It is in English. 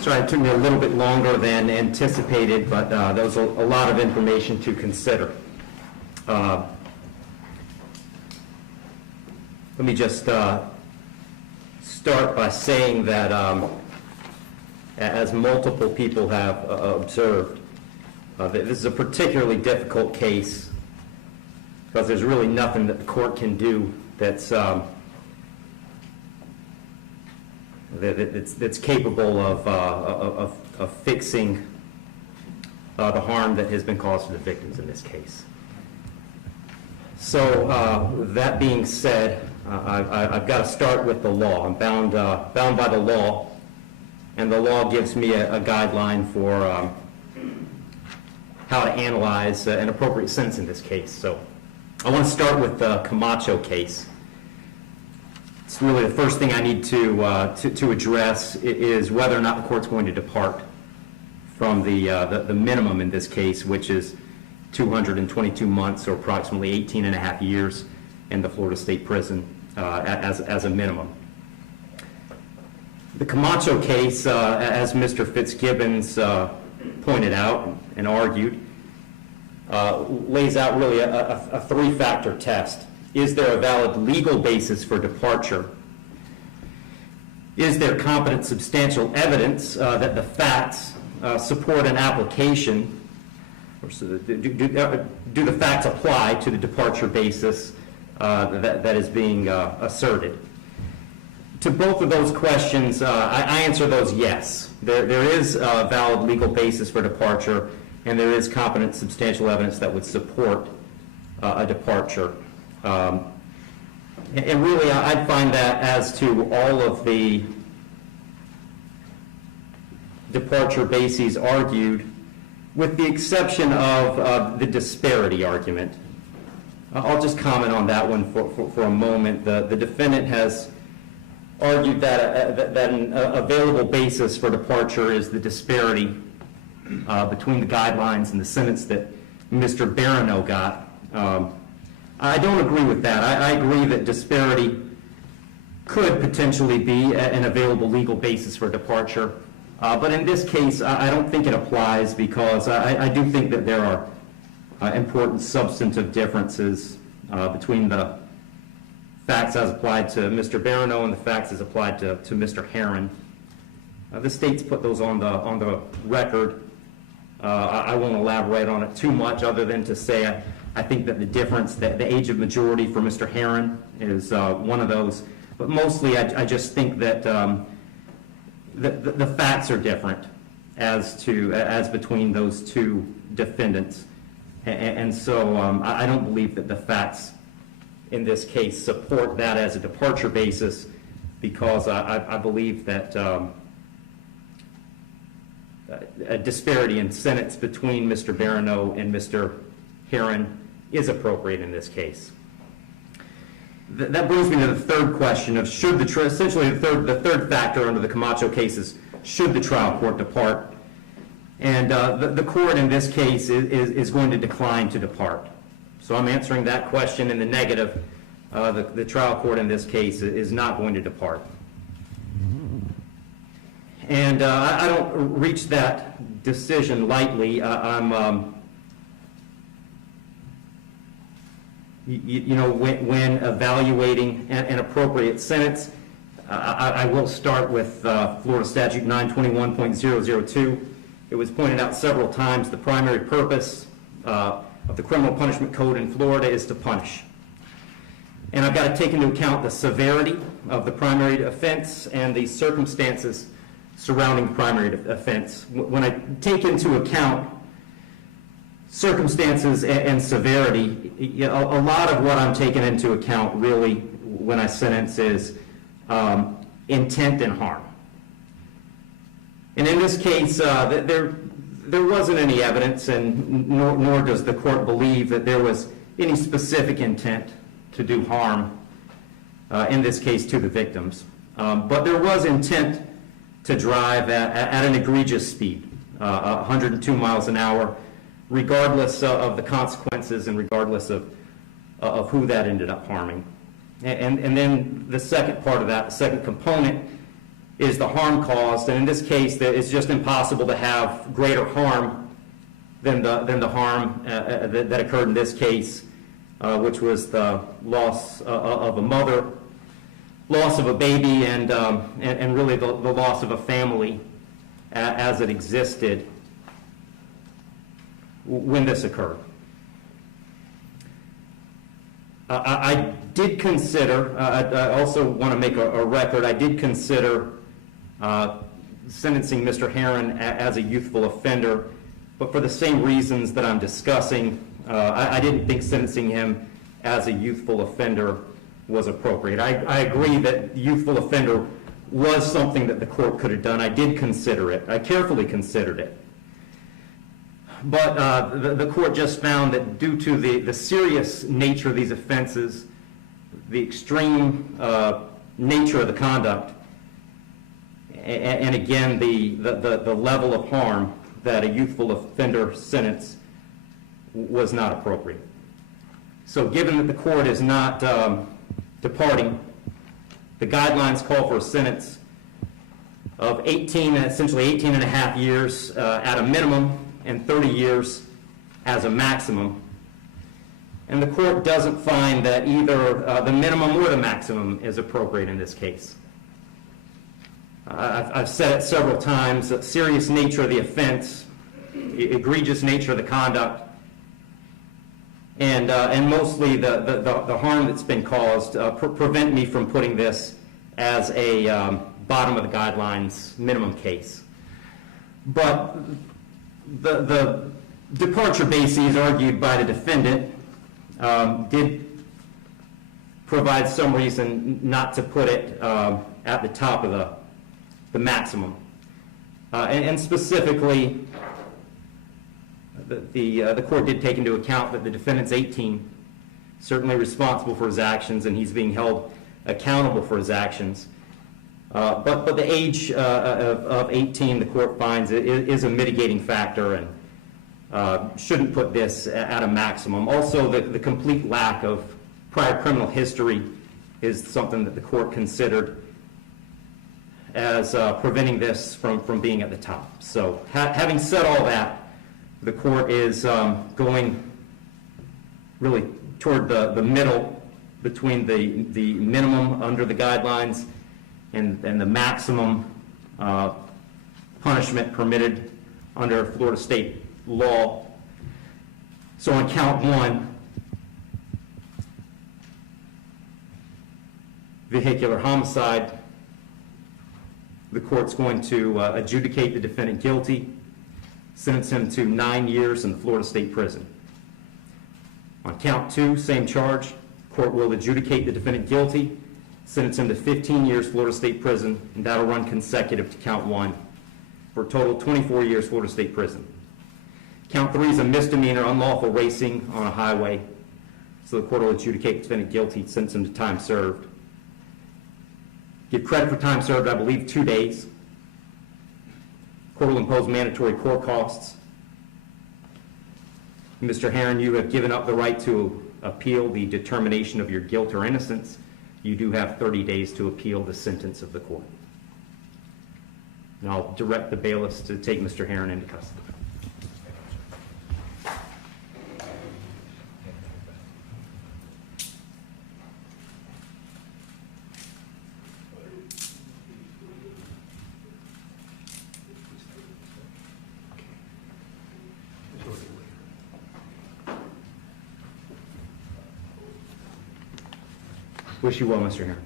Sorry, it took me a little bit longer than anticipated, but there was a lot of information to consider. Let me just start by saying that, as multiple people have observed, that this is a particularly difficult case because there's really nothing that the court can do that's capable of fixing the harm that has been caused to the victims in this case. So that being said, I've got to start with the law. I'm bound by the law, and the law gives me a guideline for how to analyze an appropriate sentence in this case. So I want to start with the Camacho case. It's really the first thing I need to address is whether or not the court's going to depart from the minimum in this case, which is 222 months, or approximately 18 and a half years in the Florida State Prison as a minimum. The Camacho case, as Mr. Fitzgibbons pointed out and argued, lays out really a three-factor test. Is there a valid legal basis for departure? Is there competent substantial evidence that the facts support an application? Or do the facts apply to the departure basis that is being asserted? To both of those questions, I answer those yes. There is a valid legal basis for departure, and there is competent substantial evidence that would support a departure. And really, I'd find that as to all of the departure bases argued, with the exception of the disparity argument. I'll just comment on that one for a moment. The defendant has argued that an available basis for departure is the disparity between the guidelines and the sentence that Mr. Barano got. I don't agree with that. I agree that disparity could potentially be an available legal basis for departure. But in this case, I don't think it applies because I do think that there are important substantive differences between the facts as applied to Mr. Barano and the facts as applied to Mr. Heron. The state's put those on the record. I won't elaborate on it too much other than to say I think that the difference, the age of majority for Mr. Heron is one of those. But mostly I just think that the facts are different as between those two defendants. And so I don't believe that the facts in this case support that as a departure basis, because I believe that a disparity in sentence between Mr. Barano and Mr. Heron is appropriate in this case. That brings me to the third question of should essentially the third factor under the Camacho case is should the trial court depart? And the court in this case is going to decline to depart. So I'm answering that question in the negative. The trial court in this case is not going to depart. And I don't reach that decision lightly. When evaluating an appropriate sentence, I will start with Florida Statute 921.002. It was pointed out several times the primary purpose of the criminal punishment code in Florida is to punish. And I've got to take into account the severity of the primary offense and the circumstances surrounding the primary offense. When I take into account circumstances and severity, a lot of what I'm taking into account really when I sentence is intent and harm. And in this case, there wasn't any evidence, and nor does the court believe that there was any specific intent to do harm, in this case to the victims. But there was intent to drive at an egregious speed, 102 miles an hour, regardless of the consequences and regardless of who that ended up harming. And then the second part of that, the second component, is the harm caused, and in this case, it's just impossible to have greater harm than the harm that occurred in this case, which was the loss of a mother, loss of a baby, and really the loss of a family as it existed when this occurred. I did consider, I also want to make a record, I did consider sentencing Mr. Heron as a youthful offender, but for the same reasons that I'm discussing, I didn't think sentencing him as a youthful offender was appropriate. I agree that youthful offender was something that the court could have done. I did consider it. I carefully considered it. But the court just found that due to the serious nature of these offenses, the extreme nature of the conduct, and again, the level of harm, that a youthful offender sentence was not appropriate. So given that the court is not departing, the guidelines call for a sentence of 18, essentially 18 and a half years at a minimum and 30 years as a maximum. And the court doesn't find that either the minimum or the maximum is appropriate in this case. I've said it several times, the serious nature of the offense, egregious nature of the conduct, and mostly the harm that's been caused prevent me from putting this as a bottom of the guidelines minimum case. But the departure bases argued by the defendant did provide some reason not to put it at the top of the maximum. And specifically, the court did take into account that the defendant's 18, certainly responsible for his actions, and he's being held accountable for his actions. But the age of 18, the court finds, is a mitigating factor and shouldn't put this at a maximum. Also, the complete lack of prior criminal history is something that the court considered as preventing this from being at the top. So having said all that, the court is going really toward the middle between the minimum under the guidelines and the maximum punishment permitted under Florida state law. So on count one, vehicular homicide, the court's going to adjudicate the defendant guilty, sentence him to 9 years in the Florida State Prison. On count two, same charge, court will adjudicate the defendant guilty, sentence him to 15 years Florida State Prison, and that'll run consecutive to count one, for a total of 24 years Florida State Prison. Count three is a misdemeanor, unlawful racing on a highway, so the court will adjudicate the defendant guilty, sentence him to time served. Give credit for time served, I believe, 2 days. Court will impose mandatory court costs. Mr. Heron, you have given up the right to appeal the determination of your guilt or innocence. You do have 30 days to appeal the sentence of the court. And I'll direct the bailiffs to take Mr. Heron into custody. Wish you well, Mr. Heron.